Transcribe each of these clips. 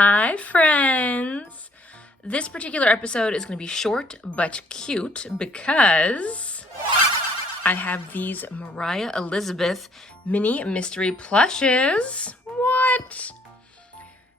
Hi, friends. This particular episode is going to be short but cute because I have these Moriah Elizabeth mini mystery plushes. What?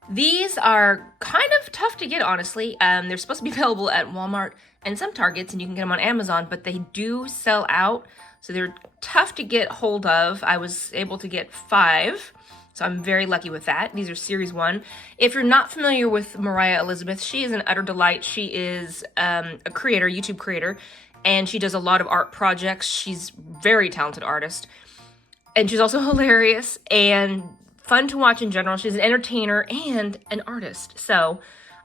These are kind of tough to get, honestly. They're supposed to be available at Walmart and some Targets, and you can get them on Amazon, but they do sell out, so they're tough to get hold of. I was able to get 5. So I'm very lucky with that. These are series 1. If you're not familiar with Moriah Elizabeth, she is an utter delight. She is a creator, YouTube creator, and she does a lot of art projects. She's a very talented artist. And she's also hilarious and fun to watch in general. She's an entertainer and an artist. So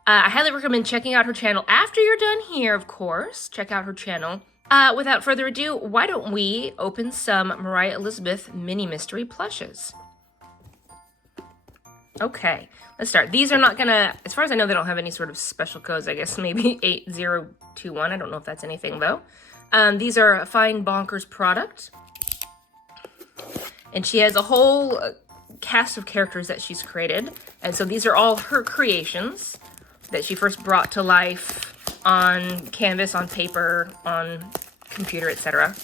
I highly recommend checking out her channel. After you're done here, of course, check out her channel. Without further ado, why don't we open some Moriah Elizabeth mini mystery plushes? Okay, let's start. These are not gonna, as far as I know, they don't have any sort of special codes. I guess maybe 8021. I don't know if that's anything though. These are a Fine Bonkers product. And she has a whole cast of characters that she's created. And so these are all her creations that she first brought to life on canvas, on paper, on computer, etc.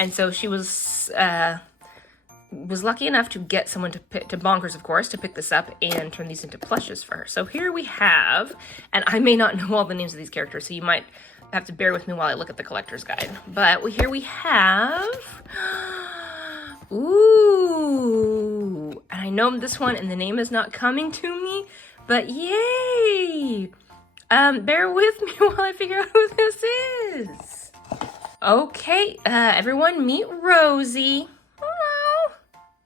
And so she was lucky enough to get someone to Bonkers, of course, to pick this up and turn these into plushes for her. So here we have, and I may not know all the names of these characters, so you might have to bear with me while I look at the collector's guide. But here we have, ooh, and I know this one, and the name is not coming to me, but yay! Bear with me while I figure out who this is. Okay, everyone meet Rosie.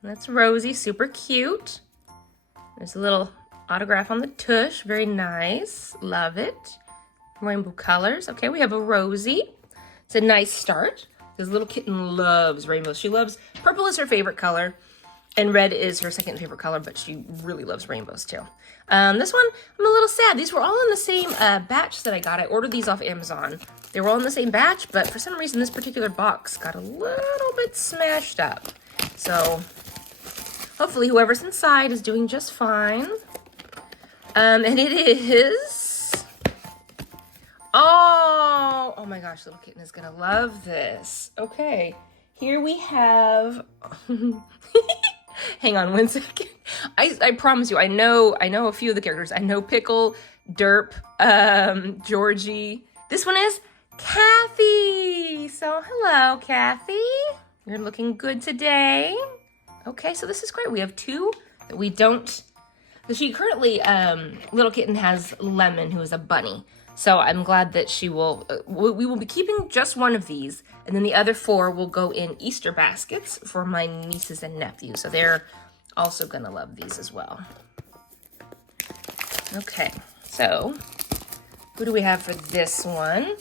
That's Rosie, super cute. There's a little autograph on the tush, very nice, love it. Rainbow colors. Okay, we have a Rosie. It's a nice start. This little kitten loves rainbows. She loves, purple is her favorite color, and red is her second favorite color, but she really loves rainbows too. This one, I'm a little sad. These were all in the same batch that I got. I ordered these off Amazon. They were all in the same batch, but for some reason this particular box got a little bit smashed up. So hopefully whoever's inside is doing just fine. And it is, oh my gosh, little kitten is gonna love this. Okay, here we have, hang on one second. I promise you, I know a few of the characters. I know Pickle, Derp, Georgie. This one is Kathy. So hello, Kathy. You're looking good today. Okay, so this is great. We have 2 that we don't, she currently, little kitten has Lemon, who is a bunny. So I'm glad that she will, we will be keeping just 1 of these, and then the other 4 will go in Easter baskets for my nieces and nephews. So they're also gonna love these as well. Okay, so who do we have for this one?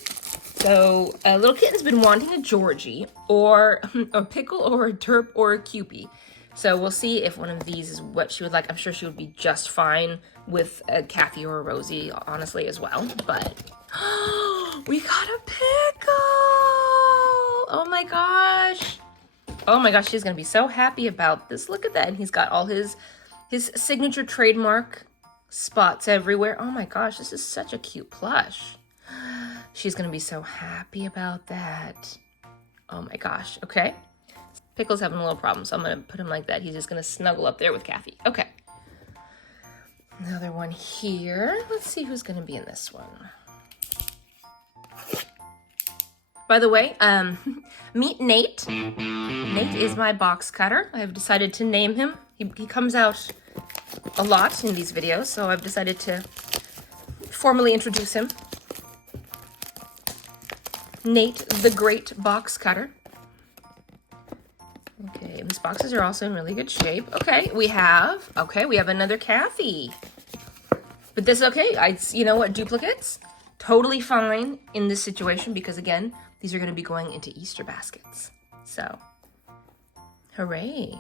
So little kitten's been wanting a Georgie, or a Pickle, or a Derp, or a Cupie. So we'll see if one of these is what she would like. I'm sure she would be just fine with a Kathy or a Rosie, honestly, as well. But we got a Pickle! Oh my gosh. Oh my gosh, she's gonna be so happy about this. Look at that. And he's got all his signature trademark spots everywhere. Oh my gosh, this is such a cute plush. She's gonna be so happy about that. Oh my gosh, okay. Pickle's having a little problem, so I'm gonna put him like that. He's just gonna snuggle up there with Kathy. Okay. Another one here. Let's see who's gonna be in this one. By the way, meet Nate. Nate is my box cutter. I've decided to name him. He comes out a lot in these videos, so I've decided to formally introduce him. Nate, the Great Box Cutter. Okay, these boxes are also in really good shape. Okay, we have another Kathy. But this is okay. You know what, duplicates? Totally fine in this situation because, again, these are going to be going into Easter baskets. So, hooray.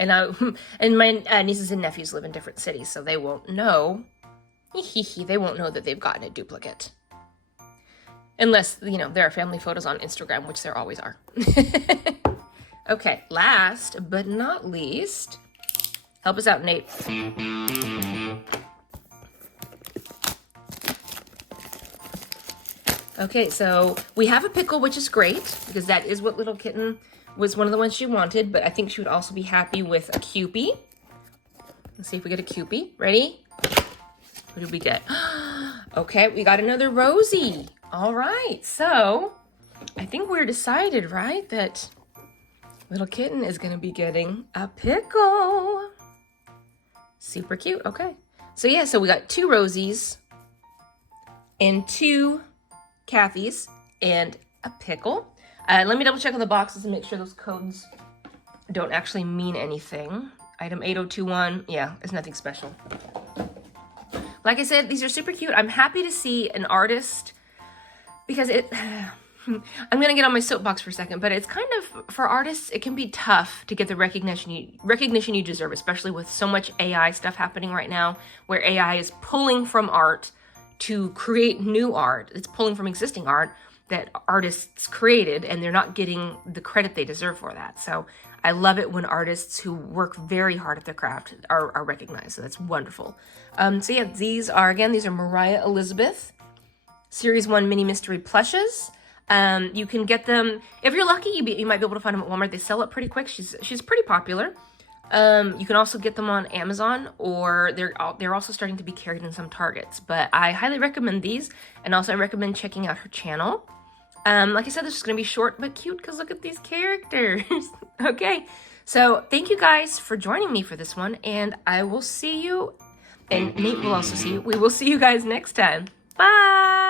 And my nieces and nephews live in different cities, so they won't know. They won't know that they've gotten a duplicate. Unless, you know, there are family photos on Instagram, which there always are. Okay, last but not least, help us out, Nate. Okay, so we have a pickle, which is great because that is what Little Kitten was one of the ones she wanted, but I think she would also be happy with a Kewpie. Let's see if we get a Kewpie. Ready? What did we get? Okay, we got another Rosie. All right, so I think we're decided, right, that Little Kitten is going to be getting a pickle. Super cute. Okay. So yeah, so we got 2 Rosies and 2 Kathys and a pickle. Let me double check on the boxes and make sure those codes don't actually mean anything. Item 8021, yeah, it's nothing special. Like I said, these are super cute. I'm happy to see an artist because I'm gonna get on my soapbox for a second, but it's kind of, for artists, it can be tough to get the recognition you deserve, especially with so much AI stuff happening right now, where AI is pulling from art to create new art. It's pulling from existing art that artists created, and they're not getting the credit they deserve for that. So I love it when artists who work very hard at their craft are recognized. So that's wonderful. So yeah, these are Moriah Elizabeth Series 1 Mini Mystery Plushes. You can get them, if you're lucky, you might be able to find them at Walmart. They sell up pretty quick. She's pretty popular. You can also get them on Amazon, or they're also starting to be carried in some Targets. But I highly recommend these, and also I recommend checking out her channel. Like I said, this is going to be short but cute because look at these characters. Okay, so thank you guys for joining me for this one, and I will see you, and Nate will also see you. We will see you guys next time. Bye!